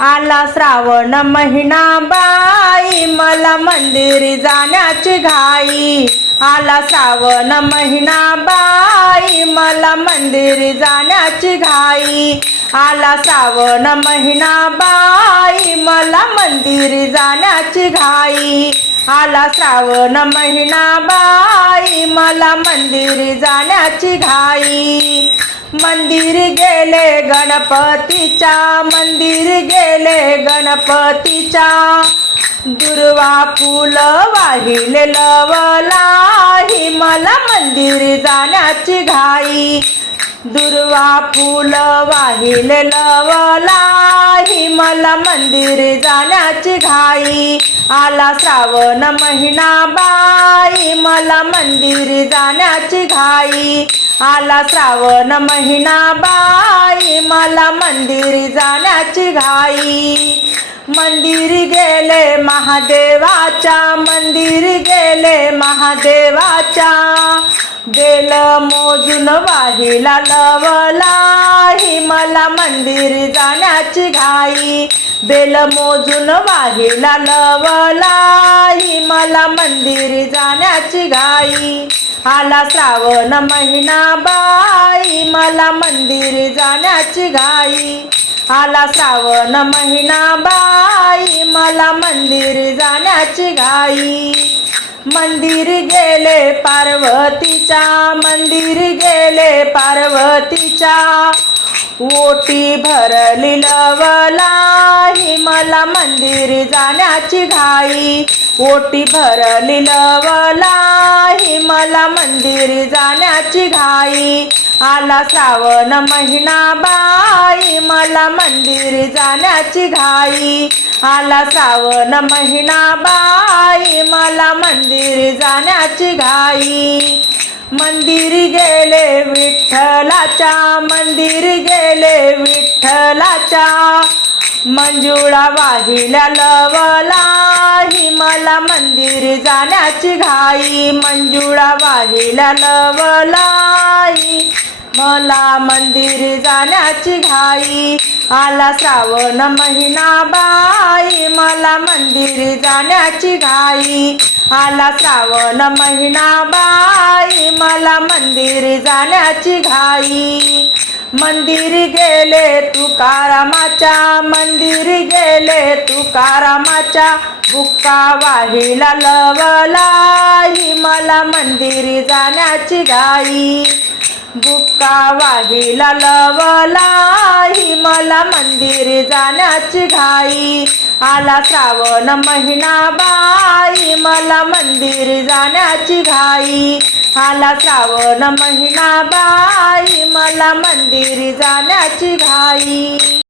आला श्रावण महिना बाई मला मंदिरी जाण्याची घाई. आला श्रावण महिना बाई मला मंदिरी जाण्याची घाई. आला श्रावण महिना बाई मला मंदिरी जाण्याची घाई. आला श्रावण महिना बाई मला मंदिरी जाण्याची घाई. मंदिर गेले गणपतीच्या मंदिर गणपतीच्या दुर्वा फुल वाहिले लवलाही. मला मंदिर जाण्याची घाई. दुर्वा फुल वाहिले लवलाही. मला मंदिर जाण्याची घाई. आला श्रावण महिना बाई. मला मंदिर जाण्याची घाई. आला श्रावण महिना बाई. मला मंदिर जाण्याची घाई. मंदिर गेले महादेवाच्या मंदिर गेले महादेवाच्या. बेल मोजून वाहिला लवलाही मला मंदिर जाण्याची घाई. बेल मोजून वाहिला लवलाही मला मंदिर जाण्याची घाई. आला श्रावण महिना बाई मला मंदिर जाण्याची घाई. आला श्रावण महिना बाई मला मंदिर जाण्याची घाई. मंदिर गेले पार्वतीच्या मंदिर गेले पार्वतीच्या. ओटी भरली लवलाही मला मंदिर जाण्याची घाई. ओटी भरली लवलाही मला मंदिर जाण्याची घाई. आला श्रावण महिना बाई मला मंदिर जाण्याची घाई. आला श्रावण महिना बाई मला मंदिर जाण्याची घाई. मंदिर गेले विठ्ठलाच्या मंदिर गेले विठ्ठलाच्या. मंजुळा वाहिल्या लवलाही मला मंदिर जाण्याची घाई. मंजुळा वाहिल्या लवलाही मला मंदिर जाण्याची घाई. आला श्रावण महिना बाई. मला मंदिर जाण्याची घाई. आला श्रावण महिना बाई. मला मंदिर जाण्याची घाई. मंदिर गेले तुकारामाच्या मंदिर गेले तुकारामाच्या. बुक्का वाहिला लवलाई मला मंदिर जाण्याची घाई. बुक्का वाहिला लवलाही मला मंदिर जाण्याची घाई. आला श्रावण महिना बाई. मला मंदिर जाण्याची घाई. आला श्रावण महिना बाई. मला मंदिर जाण्याची घाई.